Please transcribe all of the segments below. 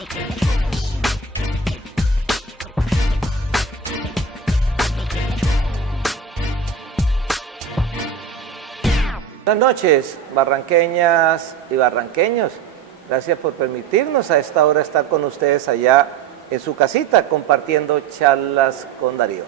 Buenas noches, barranqueñas y barranqueños. Gracias por permitirnos a esta hora estar con ustedes allá en su casita compartiendo charlas con Darío.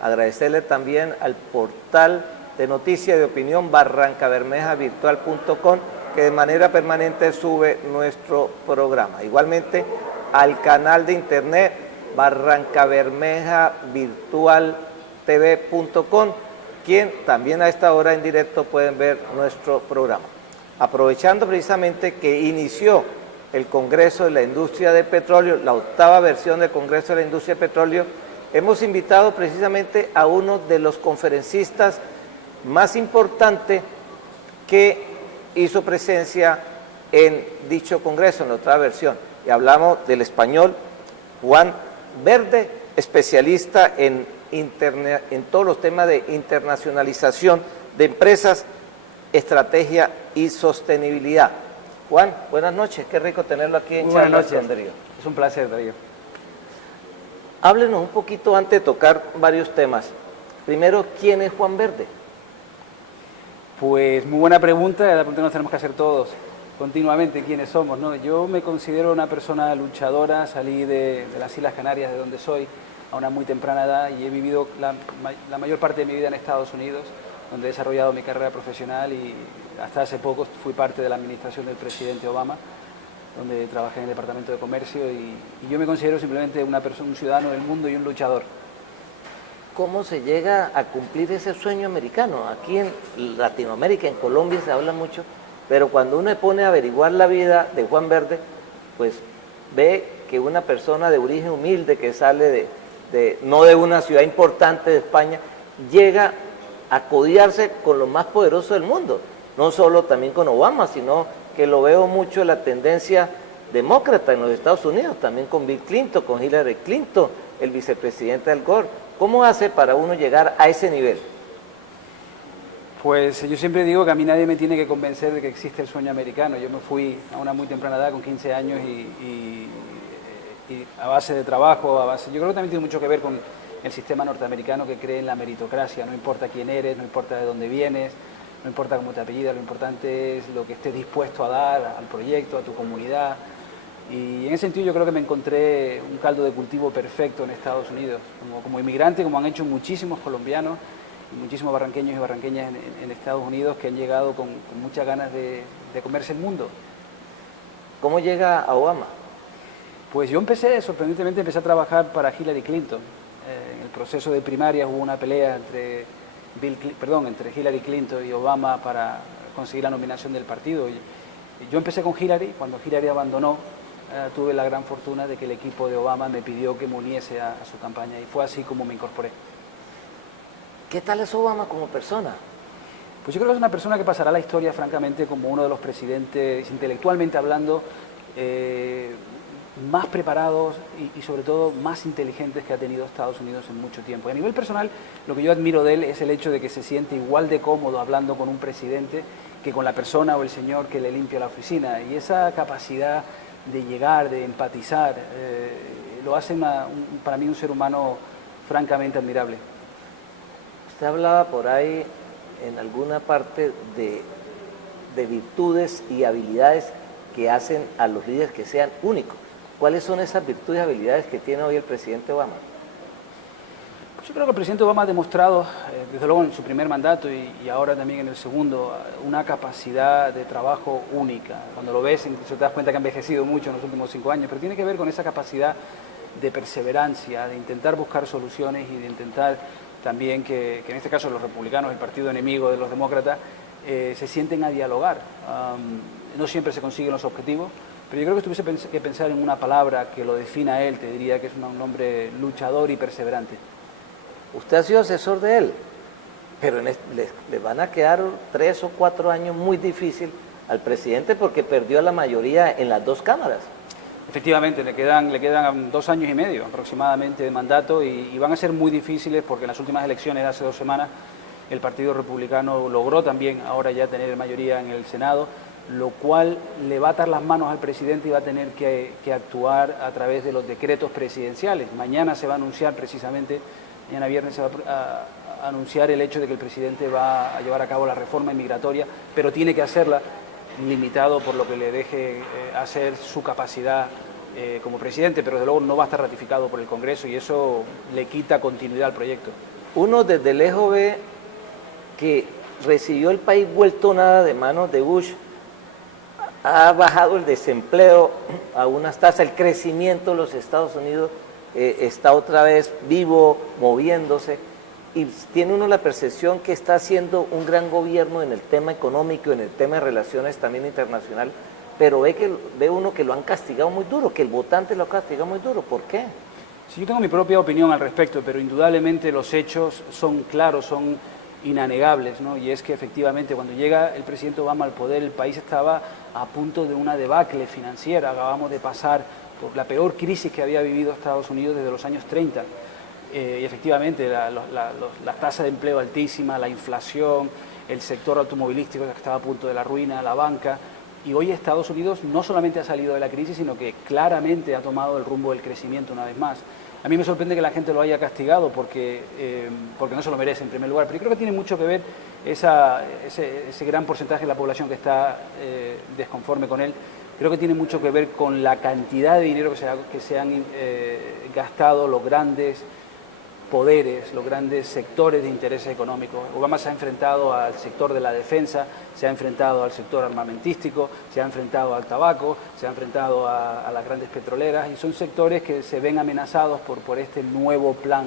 Agradecerle también al portal de noticias de opinión barrancabermejavirtual.com que de manera permanente sube nuestro programa. Igualmente al canal de internet barrancabermejavirtualtv.com, quien también a esta hora en directo pueden ver nuestro programa. Aprovechando precisamente que inició el Congreso de la Industria de Petróleo, la 8ª versión del Congreso de la Industria de Petróleo, hemos invitado precisamente a uno de los conferencistas más importantes que hizo presencia en dicho Congreso, en la 8ª versión. Y hablamos del español Juan Verde, especialista en todos los temas de internacionalización de empresas, estrategia y sostenibilidad. Juan, buenas noches, qué rico tenerlo aquí en Charlas con Darío. Es un placer, Darío. Háblenos un poquito antes de tocar varios temas. Primero, ¿quién es Juan Verde? Pues muy buena pregunta, la pregunta que nos tenemos que hacer todos continuamente, quiénes somos, ¿no? Yo me considero una persona luchadora, salí de las Islas Canarias, de donde soy, a una muy temprana edad, y he vivido la mayor parte de mi vida en Estados Unidos, donde he desarrollado mi carrera profesional, y hasta hace poco fui parte de la administración del presidente Obama, donde trabajé en el Departamento de Comercio, y yo me considero simplemente una persona, un ciudadano del mundo y un luchador. ¿Cómo se llega a cumplir ese sueño americano? Aquí en Latinoamérica, en Colombia se habla mucho, pero cuando uno se pone a averiguar la vida de Juan Verde, pues ve que una persona de origen humilde que sale no de una ciudad importante de España, llega a codiarse con lo más poderoso del mundo, no solo también con Obama, sino que lo veo mucho en la tendencia demócrata en los Estados Unidos, también con Bill Clinton, con Hillary Clinton, el vicepresidente Al Gore. ¿Cómo hace para uno llegar a ese nivel? Pues yo siempre digo que a mí nadie me tiene que convencer de que existe el sueño americano. Yo me fui a una muy temprana edad, con 15 años, y a base de trabajo, yo creo que también tiene mucho que ver con el sistema norteamericano, que cree en la meritocracia. No importa quién eres, no importa de dónde vienes, no importa cómo te apellidas, lo importante es lo que estés dispuesto a dar al proyecto, a tu comunidad. Y en ese sentido yo creo que me encontré un caldo de cultivo perfecto en Estados Unidos, como inmigrante, como han hecho muchísimos colombianos y muchísimos barranqueños y barranqueñas en Estados Unidos, que han llegado con muchas ganas de comerse el mundo. ¿Cómo llega a Obama? Pues yo sorprendentemente empecé a trabajar para Hillary Clinton. En el proceso de primarias hubo una pelea entre Hillary Clinton y Obama para conseguir la nominación del partido. Yo empecé con Hillary. Cuando Hillary abandonó, tuve la gran fortuna de que el equipo de Obama me pidió que me uniese a su campaña, y fue así como me incorporé. ¿Qué tal es Obama como persona? Pues yo creo que es una persona que pasará a la historia, francamente, como uno de los presidentes, intelectualmente hablando, más preparados y sobre todo más inteligentes que ha tenido Estados Unidos en mucho tiempo. Y a nivel personal, lo que yo admiro de él es el hecho de que se siente igual de cómodo hablando con un presidente que con la persona o el señor que le limpia la oficina. Y esa capacidad de llegar, de empatizar, lo hace para mí un ser humano francamente admirable. Usted hablaba por ahí en alguna parte de virtudes y habilidades que hacen a los líderes que sean únicos. ¿Cuáles son esas virtudes y habilidades que tiene hoy el presidente Obama? Yo creo que el presidente Obama ha demostrado, desde luego en su primer mandato y ahora también en el segundo, una capacidad de trabajo única. Cuando lo ves, incluso te das cuenta que ha envejecido mucho en los últimos 5 años, pero tiene que ver con esa capacidad de perseverancia, de intentar buscar soluciones y de intentar también que en este caso los republicanos, el partido enemigo de los demócratas, se sienten a dialogar. No siempre se consiguen los objetivos, pero yo creo que si tuviese que pensar en una palabra que lo defina a él, te diría que es un hombre luchador y perseverante. Usted ha sido asesor de él, pero le van a quedar 3 o 4 años muy difíciles al presidente porque perdió la mayoría en las 2 cámaras. Efectivamente, le quedan 2 años y medio aproximadamente de mandato y van a ser muy difíciles porque en las últimas elecciones de hace 2 semanas el Partido Republicano logró también ahora ya tener mayoría en el Senado, lo cual le va a atar las manos al presidente y va a tener que actuar a través de los decretos presidenciales. Mañana se va a anunciar precisamente, mañana viernes se va a anunciar el hecho de que el presidente va a llevar a cabo la reforma inmigratoria, pero tiene que hacerla limitado por lo que le deje hacer su capacidad como presidente, pero desde luego no va a estar ratificado por el Congreso y eso le quita continuidad al proyecto. Uno desde lejos ve que recibió el país vuelto nada de manos de Bush, ha bajado el desempleo a unas tasas, el crecimiento de los Estados Unidos está otra vez vivo, moviéndose, y tiene uno la percepción que está haciendo un gran gobierno en el tema económico, en el tema de relaciones también internacional, pero ve uno que lo han castigado muy duro, que el votante lo ha castigado muy duro. ¿Por qué? Sí, yo tengo mi propia opinión al respecto, pero indudablemente los hechos son claros, son inanegables, ¿no? Y es que efectivamente cuando llega el presidente Obama al poder, el país estaba a punto de una debacle financiera. Acabamos de pasar por la peor crisis que había vivido Estados Unidos desde los años 30. Y efectivamente la tasa de empleo altísima, la inflación, el sector automovilístico que estaba a punto de la ruina, la banca. Y hoy Estados Unidos no solamente ha salido de la crisis, sino que claramente ha tomado el rumbo del crecimiento una vez más. A mí me sorprende que la gente lo haya castigado porque no se lo merece en primer lugar, pero yo creo que tiene mucho que ver ese gran porcentaje de la población que está desconforme con él. Creo que tiene mucho que ver con la cantidad de dinero que se han gastado los grandes poderes, los grandes sectores de intereses económicos. Obama se ha enfrentado al sector de la defensa, se ha enfrentado al sector armamentístico, se ha enfrentado al tabaco, se ha enfrentado a las grandes petroleras, y son sectores que se ven amenazados por este nuevo plan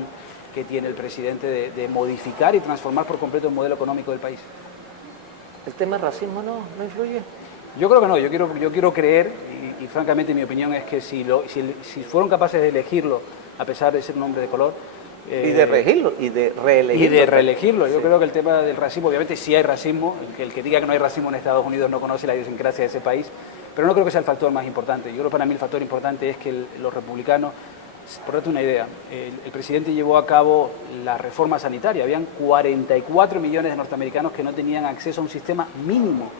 que tiene el presidente de modificar y transformar por completo el modelo económico del país. ¿El tema del racismo no influye? Yo creo que no, yo quiero creer, y francamente mi opinión es que si fueron capaces de elegirlo, a pesar de ser un hombre de color, y de reelegirlo, Yo creo que el tema del racismo, obviamente sí hay racismo, el que diga que no hay racismo en Estados Unidos no conoce la idiosincrasia de ese país, pero no creo que sea el factor más importante. Yo creo que para mí el factor importante es que los republicanos, por darte una idea, el presidente llevó a cabo la reforma sanitaria. Habían 44 millones de norteamericanos que no tenían acceso a un sistema mínimo,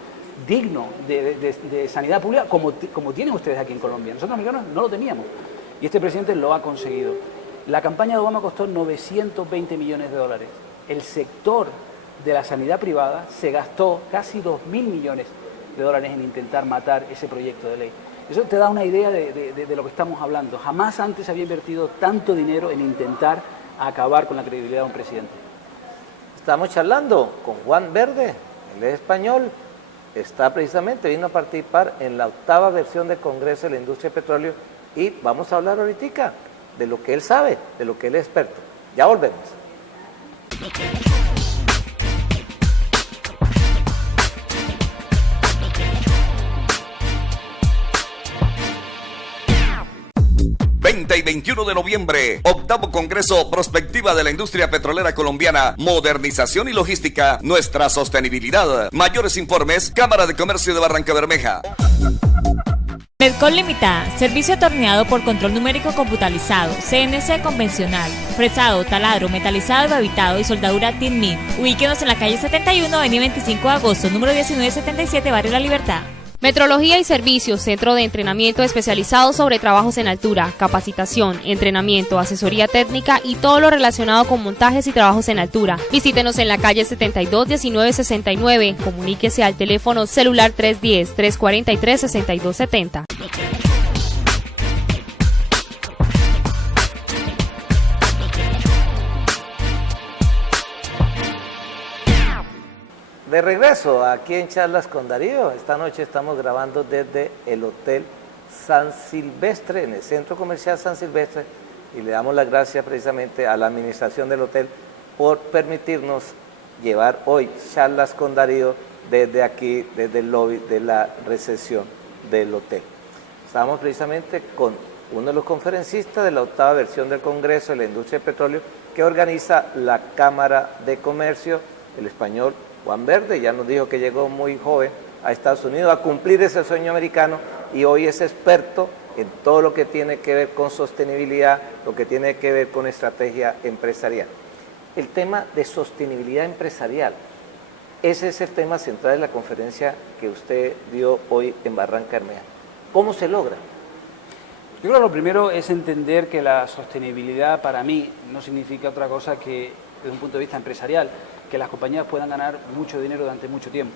digno de sanidad pública, como tienen ustedes aquí en Colombia. Nosotros los americanos no lo teníamos, y este presidente lo ha conseguido. La campaña de Obama costó 920 millones de dólares. El sector de la sanidad privada se gastó casi 2.000 millones de dólares en intentar matar ese proyecto de ley. Eso te da una idea de lo que estamos hablando. Jamás antes se había invertido tanto dinero en intentar acabar con la credibilidad de un presidente. Estamos charlando con Juan Verde, él es español, vino a participar en la 8ª versión del Congreso de la Industria de Petróleo, y vamos a hablar ahorita de lo que él sabe, de lo que él es experto. Ya volvemos. Y 21 de noviembre, 8º Congreso Prospectiva de la Industria Petrolera Colombiana, Modernización y Logística, Nuestra Sostenibilidad. Mayores informes, Cámara de Comercio de Barrancabermeja. Medcol Limitada, servicio atornillado por control numérico computarizado, CNC convencional, fresado, taladro, metalizado y babitado y soldadura TIN-MIN. Ubíquenos en la calle 71, avenida 25 de agosto, número 1977, Barrio La Libertad. Metrología y Servicios, centro de entrenamiento especializado sobre trabajos en altura, capacitación, entrenamiento, asesoría técnica y todo lo relacionado con montajes y trabajos en altura. Visítenos en la calle 72 1969. Comuníquese al teléfono celular 310-343-6270. De regreso aquí en Charlas con Darío. Esta noche estamos grabando desde el Hotel San Silvestre, en el Centro Comercial San Silvestre, y le damos las gracias precisamente a la administración del hotel por permitirnos llevar hoy Charlas con Darío desde aquí, desde el lobby de la recepción del hotel. Estamos precisamente con uno de los conferencistas de la 8ª versión del Congreso de la Industria de Petróleo que organiza la Cámara de Comercio, el español Juan Verde. Ya nos dijo que llegó muy joven a Estados Unidos a cumplir ese sueño americano, y hoy es experto en todo lo que tiene que ver con sostenibilidad, lo que tiene que ver con estrategia empresarial. El tema de sostenibilidad empresarial Ese es el tema central de la conferencia que usted dio hoy en Barranca Bermeja. ¿Cómo se logra? Yo creo que lo primero es entender que la sostenibilidad para mí no significa otra cosa que, desde un punto de vista empresarial, que las compañías puedan ganar mucho dinero durante mucho tiempo.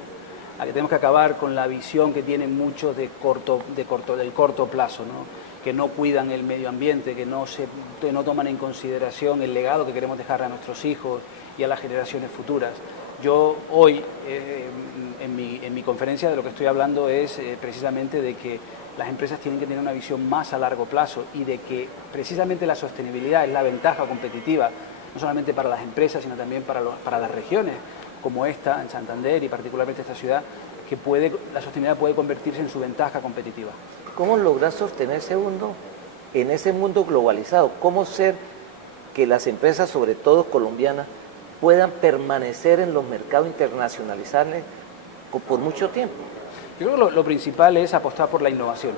A que tenemos que acabar con la visión que tienen muchos del corto plazo, ¿no? Que no cuidan el medio ambiente, que no toman en consideración el legado que queremos dejar a nuestros hijos y a las generaciones futuras. Yo hoy, en mi conferencia, de lo que estoy hablando es precisamente de que las empresas tienen que tener una visión más a largo plazo y de que precisamente la sostenibilidad es la ventaja competitiva, no solamente para las empresas, sino también para las regiones, como esta, en Santander y particularmente esta ciudad, que la sostenibilidad puede convertirse en su ventaja competitiva. ¿Cómo lograr sostenerse uno en ese mundo globalizado? ¿Cómo ser que las empresas, sobre todo colombianas, puedan permanecer en los mercados internacionales por mucho tiempo? Yo creo que lo principal es apostar por la innovación.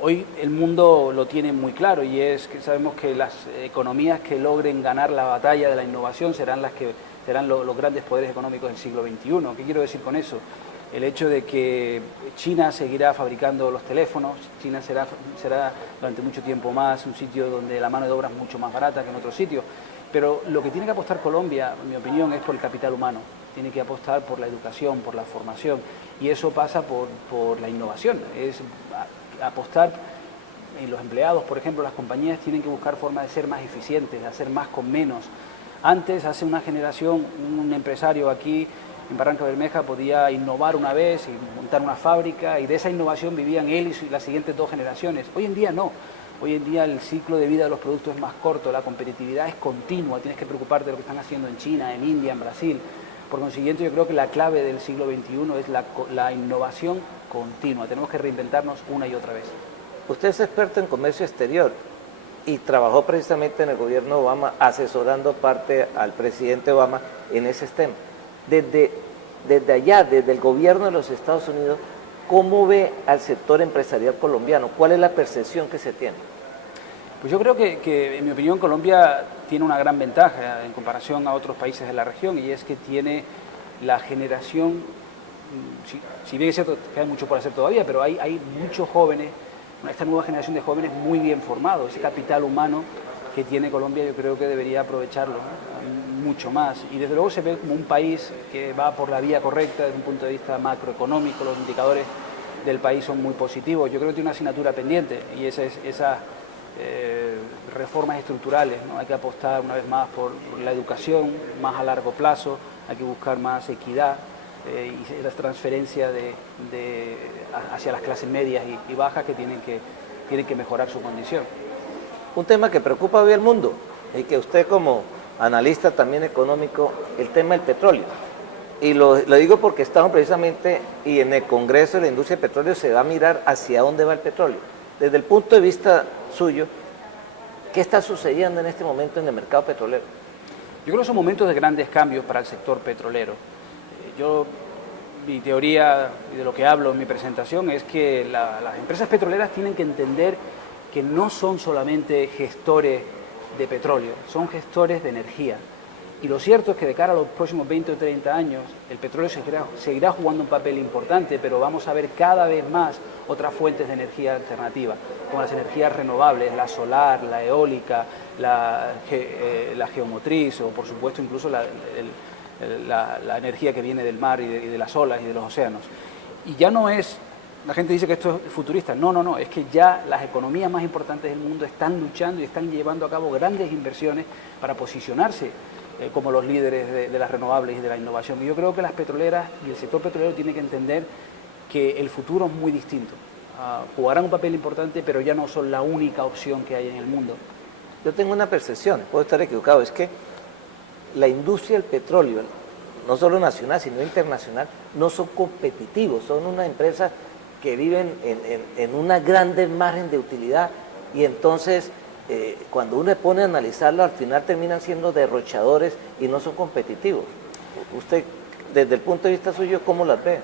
Hoy el mundo lo tiene muy claro y es que sabemos que las economías que logren ganar la batalla de la innovación serán los grandes poderes económicos del siglo XXI. ¿Qué quiero decir con eso? El hecho de que China seguirá fabricando los teléfonos, China será durante mucho tiempo más un sitio donde la mano de obra es mucho más barata que en otros sitios, pero lo que tiene que apostar Colombia, en mi opinión, es por el capital humano, tiene que apostar por la educación, por la formación, y eso pasa por la innovación, es apostar en los empleados. Por ejemplo, las compañías tienen que buscar formas de ser más eficientes, de hacer más con menos. Antes, hace una generación, un empresario aquí en Barranca Bermeja podía innovar una vez y montar una fábrica y de esa innovación vivían él y las siguientes 2 generaciones. Hoy en día no. Hoy en día el ciclo de vida de los productos es más corto, la competitividad es continua, tienes que preocuparte de lo que están haciendo en China, en India, en Brasil. Por consiguiente, yo creo que la clave del siglo XXI es la innovación continua. Tenemos que reinventarnos una y otra vez. Usted es experto en comercio exterior y trabajó precisamente en el gobierno Obama asesorando parte al presidente Obama en ese tema. Desde allá, desde el gobierno de los Estados Unidos, ¿cómo ve al sector empresarial colombiano? ¿Cuál es la percepción que se tiene? Pues yo creo que, en mi opinión, Colombia tiene una gran ventaja en comparación a otros países de la región, y es que tiene la generación, si bien es cierto que hay mucho por hacer todavía, pero hay muchos jóvenes, esta nueva generación de jóvenes muy bien formados. Ese capital humano que tiene Colombia yo creo que debería aprovecharlo, ¿no? Mucho más. Y desde luego se ve como un país que va por la vía correcta desde un punto de vista macroeconómico. Los indicadores del país son muy positivos. Yo creo que tiene una asignatura pendiente y esas reformas estructurales, ¿no? Hay que apostar una vez más por la educación más a largo plazo, hay que buscar más equidad y la transferencia hacia las clases medias y bajas que tienen que mejorar su condición. Un tema que preocupa hoy al mundo y que usted como analista también económico, el tema del petróleo. Y lo digo porque estamos precisamente, y en el Congreso de la Industria del Petróleo se va a mirar hacia dónde va el petróleo. Desde el punto de vista suyo, ¿qué está sucediendo en este momento en el mercado petrolero? Yo creo que son momentos de grandes cambios para el sector petrolero. Mi teoría y de lo que hablo en mi presentación es que las empresas petroleras tienen que entender que no son solamente gestores de petróleo, son gestores de energía. Y lo cierto es que de cara a los próximos 20 o 30 años, el petróleo seguirá jugando un papel importante, pero vamos a ver cada vez más otras fuentes de energía alternativa, como las energías renovables, la solar, la eólica, la geomotriz o, por supuesto, incluso la energía que viene del mar y de las olas y de los océanos. Y ya no es... La gente dice que esto es futurista. No, es que ya las economías más importantes del mundo están luchando y están llevando a cabo grandes inversiones para posicionarse como los líderes de las renovables y de la innovación. Y yo creo que las petroleras y el sector petrolero tienen que entender que el futuro es muy distinto. Jugarán un papel importante, pero ya no son la única opción que hay en el mundo. Yo tengo una percepción, puedo estar equivocado, es que la industria del petróleo, no solo nacional, sino internacional, no son competitivos, son unas empresas que viven en una grande margen de utilidad y entonces cuando uno se pone a analizarlo al final terminan siendo derrochadores y no son competitivos. Usted, desde el punto de vista suyo, ¿cómo las ve?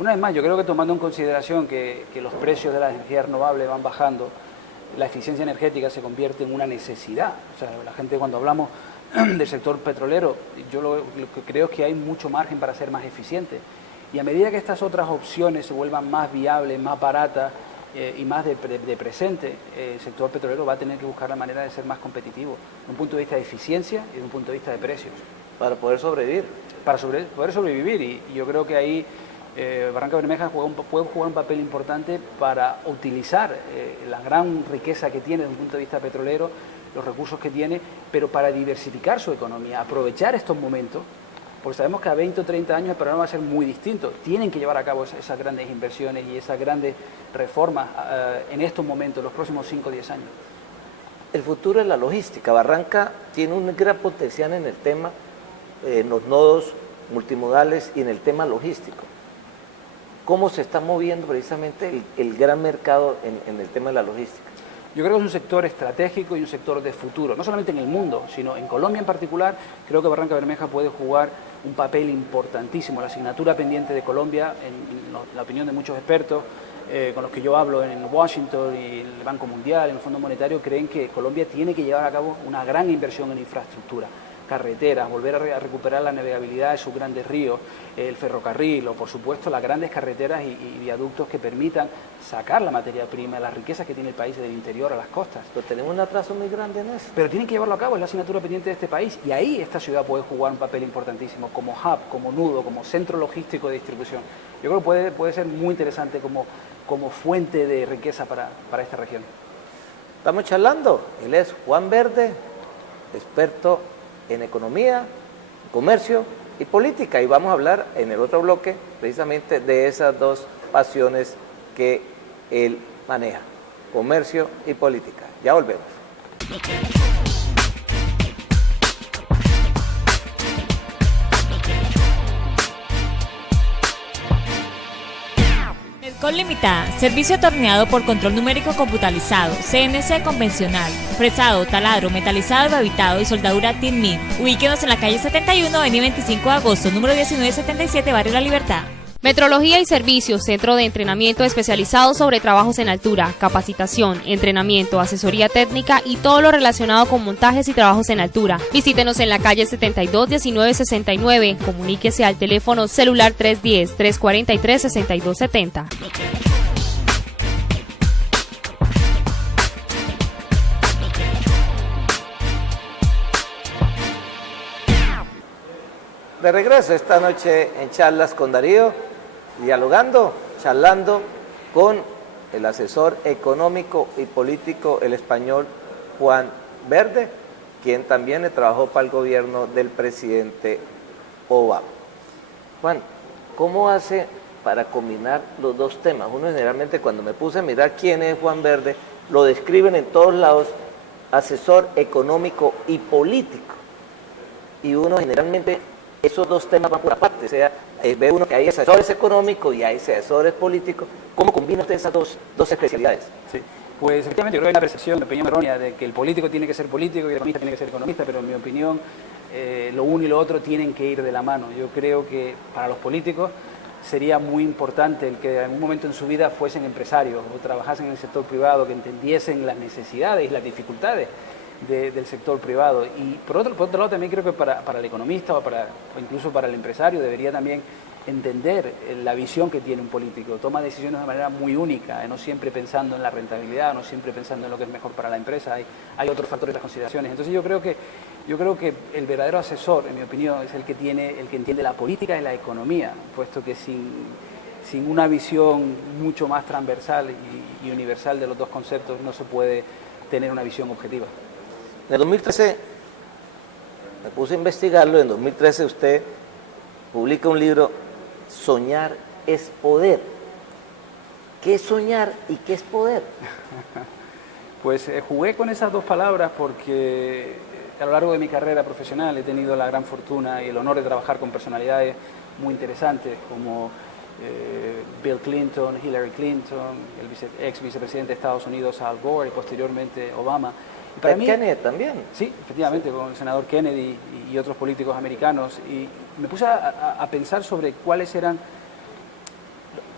Una vez más, yo creo que tomando en consideración que los precios de las energías renovables van bajando, la eficiencia energética se convierte en una necesidad. O sea, la gente cuando hablamos del sector petrolero, yo lo que creo es que hay mucho margen para ser más eficiente. Y a medida que estas otras opciones se vuelvan más viables, más baratas y más de presente, el sector petrolero va a tener que buscar la manera de ser más competitivo, desde un punto de vista de eficiencia y desde un punto de vista de precios. Para poder sobrevivir. Para poder sobrevivir, y yo creo que ahí Barranca Bermeja puede jugar un papel importante para utilizar la gran riqueza que tiene desde un punto de vista petrolero, los recursos que tiene, pero para diversificar su economía, aprovechar estos momentos, porque sabemos que a 20 o 30 años el panorama va a ser muy distinto. Tienen que llevar a cabo esas grandes inversiones y esas grandes reformas en estos momentos, los próximos 5 o 10 años. El futuro es la logística. Barranca tiene un gran potencial en el tema, en los nodos multimodales y en el tema logístico. ¿Cómo se está moviendo precisamente el gran mercado en el tema de la logística? Yo creo que es un sector estratégico y un sector de futuro, no solamente en el mundo, sino en Colombia en particular. Creo que Barranca Bermeja puede jugar un papel importantísimo. La asignatura pendiente de Colombia, en la opinión de muchos expertos con los que yo hablo en Washington y el Banco Mundial, en el Fondo Monetario, creen que Colombia tiene que llevar a cabo una gran inversión en infraestructura. Carreteras, volver a recuperar la navegabilidad de sus grandes ríos, el ferrocarril o, por supuesto, las grandes carreteras y viaductos que permitan sacar la materia prima, las riquezas que tiene el país del interior a las costas. Pero tenemos un atraso muy grande en eso. Pero tienen que llevarlo a cabo, es la asignatura pendiente de este país, y ahí esta ciudad puede jugar un papel importantísimo como hub, como nudo, como centro logístico de distribución. Yo creo que puede ser muy interesante como fuente de riqueza para esta región. Estamos charlando, él es Juan Verde, experto en economía, comercio y política, y vamos a hablar en el otro bloque precisamente de esas dos pasiones que él maneja, comercio y política. Ya volvemos. Medcol Limitada, servicio torneado por control numérico computarizado, CNC convencional, fresado, taladro, metalizado y babitado y soldadura TIN-MIN. Ubíquenos en la calle 71, avenida 25 de agosto, número 1977, Barrio La Libertad. Metrología y Servicios, centro de entrenamiento especializado sobre trabajos en altura, capacitación, entrenamiento, asesoría técnica y todo lo relacionado con montajes y trabajos en altura. Visítenos en la calle 72, 1969. Comuníquese al teléfono celular 310-343-6270. De regreso esta noche en Charlas con Darío, charlando con el asesor económico y político, el español Juan Verde, quien también le trabajó para el gobierno del presidente Obama. Juan, ¿cómo hace para combinar los dos temas? Uno generalmente, cuando me puse a mirar quién es Juan Verde, lo describen en todos lados, asesor económico y político. Y uno generalmente, esos dos temas van por aparte, o sea, ve uno que hay asesores económicos y hay asesores políticos. ¿Cómo combina usted esas dos especialidades? Sí. Pues efectivamente yo creo que hay una percepción, una opinión errónea de que el político tiene que ser político y el economista tiene que ser economista, pero en mi opinión lo uno y lo otro tienen que ir de la mano. Yo creo que para los políticos sería muy importante el que en algún momento en su vida fuesen empresarios o trabajasen en el sector privado, que entendiesen las necesidades y las dificultades del sector privado. Y por otro lado también creo que para el economista o incluso para el empresario debería también entender la visión que tiene un político. Toma decisiones de manera muy única, no siempre pensando en la rentabilidad, no siempre pensando en lo que es mejor para la empresa. Hay otros factores de las consideraciones. Entonces yo creo que el verdadero asesor, en mi opinión, es el que entiende la política y la economía, puesto que sin una visión mucho más transversal y universal de los dos conceptos no se puede tener una visión objetiva. En el 2013, me puse a investigarlo, en 2013 usted publica un libro, Soñar es poder. ¿Qué es soñar y qué es poder? Pues jugué con esas dos palabras porque a lo largo de mi carrera profesional he tenido la gran fortuna y el honor de trabajar con personalidades muy interesantes como Bill Clinton, Hillary Clinton, el ex vicepresidente de Estados Unidos Al Gore y posteriormente Obama. Y para mí, Kennedy también. Sí, efectivamente, con el senador Kennedy y otros políticos americanos. Y me puse a pensar sobre cuáles eran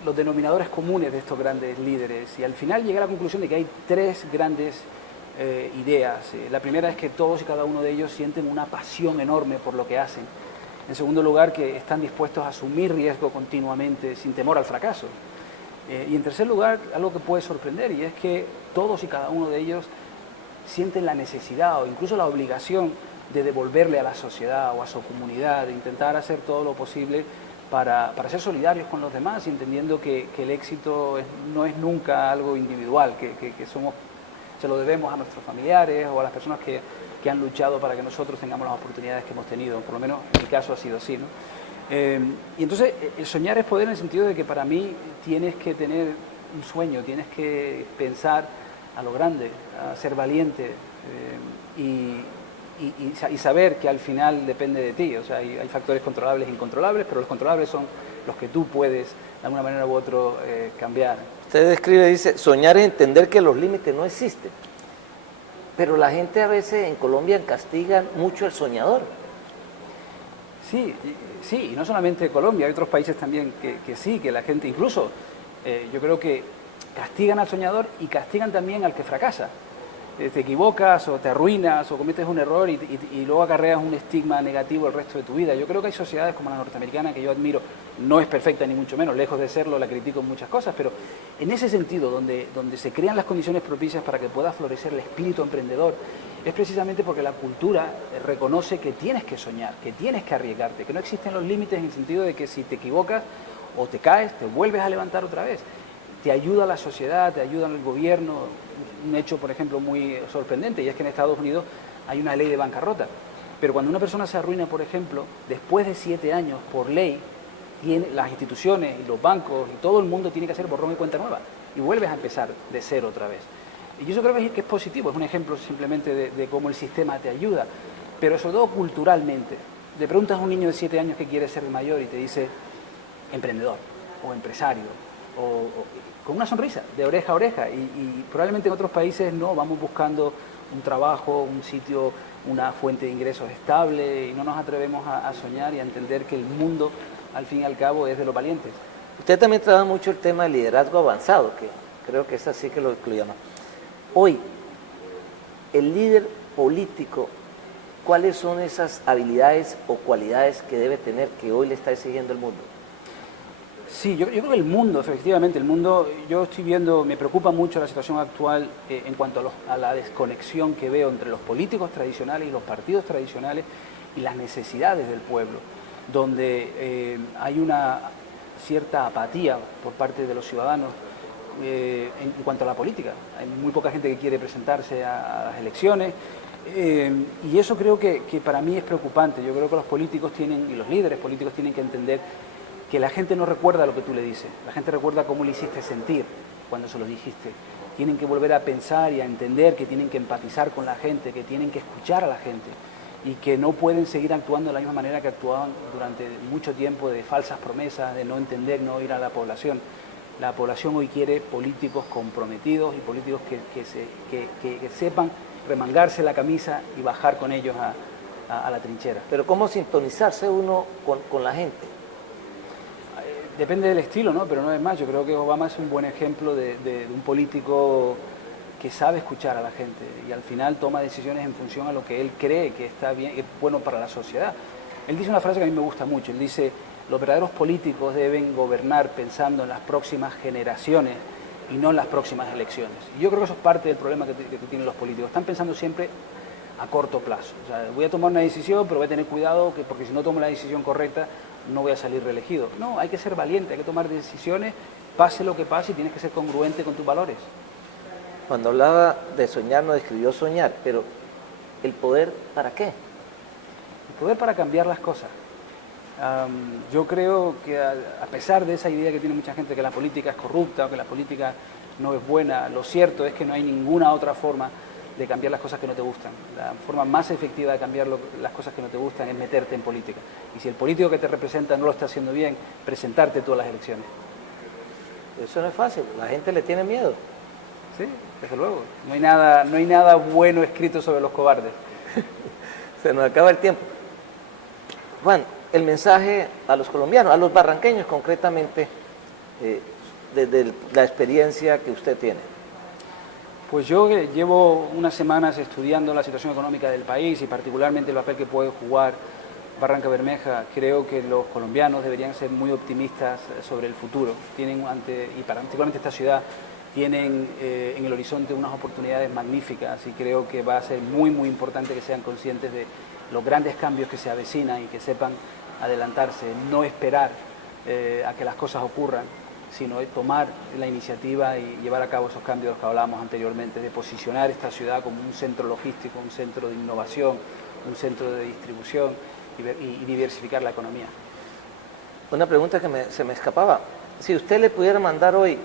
los denominadores comunes de estos grandes líderes. Y al final llegué a la conclusión de que hay tres grandes ideas. La primera es que todos y cada uno de ellos sienten una pasión enorme por lo que hacen. En segundo lugar, que están dispuestos a asumir riesgo continuamente sin temor al fracaso. Y en tercer lugar, algo que puede sorprender, y es que todos y cada uno de ellos sienten la necesidad o incluso la obligación de devolverle a la sociedad o a su comunidad, de intentar hacer todo lo posible para ser solidarios con los demás, entendiendo que el éxito no es nunca algo individual, que se lo debemos a nuestros familiares o a las personas que han luchado para que nosotros tengamos las oportunidades que hemos tenido. Por lo menos en mi caso ha sido así, ¿no? Y entonces el soñar es poder en el sentido de que para mí tienes que tener un sueño, tienes que pensar a lo grande, a ser valiente y saber que al final depende de ti. O sea, hay factores controlables e incontrolables, pero los controlables son los que tú puedes de alguna manera u otra cambiar. Usted describe, dice, soñar es entender que los límites no existen. Pero la gente a veces en Colombia castiga mucho al soñador. Sí, y no solamente Colombia, hay otros países también que sí, que la gente incluso, yo creo que castigan al soñador y castigan también al que fracasa. Te equivocas o te arruinas o cometes un error y luego acarreas un estigma negativo el resto de tu vida. Yo creo que hay sociedades como la norteamericana que yo admiro, no es perfecta ni mucho menos, lejos de serlo, la critico en muchas cosas, pero en ese sentido, donde se crean las condiciones propicias para que pueda florecer el espíritu emprendedor, es precisamente porque la cultura reconoce que tienes que soñar, que tienes que arriesgarte, que no existen los límites en el sentido de que si te equivocas o te caes, te vuelves a levantar otra vez. Te ayuda la sociedad, te ayuda el gobierno. Un hecho, por ejemplo, muy sorprendente, y es que en Estados Unidos hay una ley de bancarrota. Pero cuando una persona se arruina, por ejemplo, después de 7 años, por ley, las instituciones y los bancos y todo el mundo tiene que hacer borrón y cuenta nueva. Y vuelves a empezar de cero otra vez. Y yo creo que es positivo, es un ejemplo simplemente de cómo el sistema te ayuda. Pero sobre todo culturalmente. Le preguntas a un niño de 7 años que quiere ser mayor y te dice emprendedor o empresario o con una sonrisa, de oreja a oreja, y probablemente en otros países no, vamos buscando un trabajo, un sitio, una fuente de ingresos estable, y no nos atrevemos a soñar y a entender que el mundo, al fin y al cabo, es de los valientes. Usted también trabaja mucho el tema del liderazgo avanzado, que creo que es así que lo llama. Hoy, el líder político, ¿cuáles son esas habilidades o cualidades que debe tener que hoy le está exigiendo el mundo? Sí, yo creo que el mundo, efectivamente, yo estoy viendo, me preocupa mucho la situación actual en cuanto a la desconexión que veo entre los políticos tradicionales y los partidos tradicionales y las necesidades del pueblo, donde hay una cierta apatía por parte de los ciudadanos en cuanto a la política. Hay muy poca gente que quiere presentarse a las elecciones y eso creo que para mí es preocupante. Yo creo que los políticos y los líderes políticos tienen que entender que la gente no recuerda lo que tú le dices, la gente recuerda cómo le hiciste sentir cuando se lo dijiste. Tienen que volver a pensar y a entender que tienen que empatizar con la gente, que tienen que escuchar a la gente y que no pueden seguir actuando de la misma manera que actuaban durante mucho tiempo, de falsas promesas, de no entender, no oír a la población. La población hoy quiere políticos comprometidos y políticos que sepan remangarse la camisa y bajar con ellos a la trinchera. Pero ¿cómo sintonizarse uno con la gente? Depende del estilo, ¿no? Pero no es más, yo creo que Obama es un buen ejemplo de un político que sabe escuchar a la gente y al final toma decisiones en función a lo que él cree que está bien, es bueno para la sociedad. Él dice una frase que a mí me gusta mucho, él dice, los verdaderos políticos deben gobernar pensando en las próximas generaciones y no en las próximas elecciones. Y yo creo que eso es parte del problema que tienen los políticos, están pensando siempre a corto plazo. O sea, voy a tomar una decisión, pero voy a tener cuidado porque si no tomo la decisión correcta, no voy a salir reelegido. No, hay que ser valiente, hay que tomar decisiones, pase lo que pase, y tienes que ser congruente con tus valores. Cuando hablaba de soñar, no describió soñar, pero ¿el poder para qué? El poder para cambiar las cosas. Yo creo que a pesar de esa idea que tiene mucha gente que la política es corrupta o que la política no es buena, lo cierto es que no hay ninguna otra forma de cambiar las cosas que no te gustan. La forma más efectiva de cambiar las cosas que no te gustan es meterte en política. Y si el político que te representa no lo está haciendo bien, presentarte tú a las elecciones. Eso no es fácil, la gente le tiene miedo. Sí, desde luego. No hay nada bueno escrito sobre los cobardes. Se nos acaba el tiempo. Juan, el mensaje a los colombianos, a los barranqueños concretamente, desde la experiencia que usted tiene. Pues yo llevo unas semanas estudiando la situación económica del país y particularmente el papel que puede jugar Barranca Bermeja. Creo que los colombianos deberían ser muy optimistas sobre el futuro. Y particularmente esta ciudad, tienen en el horizonte unas oportunidades magníficas y creo que va a ser muy importante que sean conscientes de los grandes cambios que se avecinan y que sepan adelantarse, no esperar a que las cosas ocurran, sino tomar la iniciativa y llevar a cabo esos cambios que hablábamos anteriormente, de posicionar esta ciudad como un centro logístico, un centro de innovación, un centro de distribución y diversificar la economía. Una pregunta que se me escapaba. Si usted le pudiera mandar hoy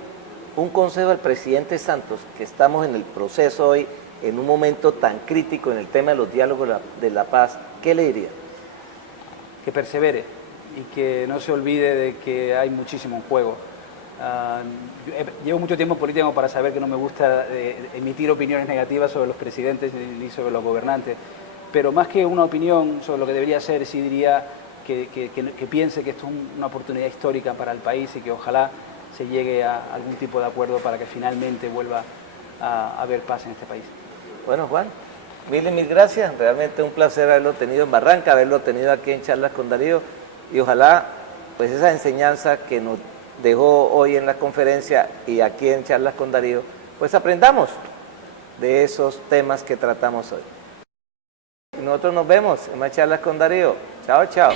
un consejo al presidente Santos, que estamos en el proceso hoy, en un momento tan crítico en el tema de los diálogos de la paz, ¿qué le diría? Que persevere y que no se olvide de que hay muchísimo en juego. Llevo mucho tiempo en política para saber que no me gusta emitir opiniones negativas sobre los presidentes ni sobre los gobernantes, pero más que una opinión sobre lo que debería ser, sí diría que piense que esto es una oportunidad histórica para el país y que ojalá se llegue a algún tipo de acuerdo para que finalmente vuelva a haber paz en este país. Bueno, Juan, mil gracias. Realmente un placer haberlo tenido en Barranca, haberlo tenido aquí en Charlas con Darío y ojalá pues esa enseñanza que nos dejó hoy en la conferencia y aquí en Charlas con Darío, pues aprendamos de esos temas que tratamos hoy. Nosotros nos vemos en más Charlas con Darío. Chao, chao.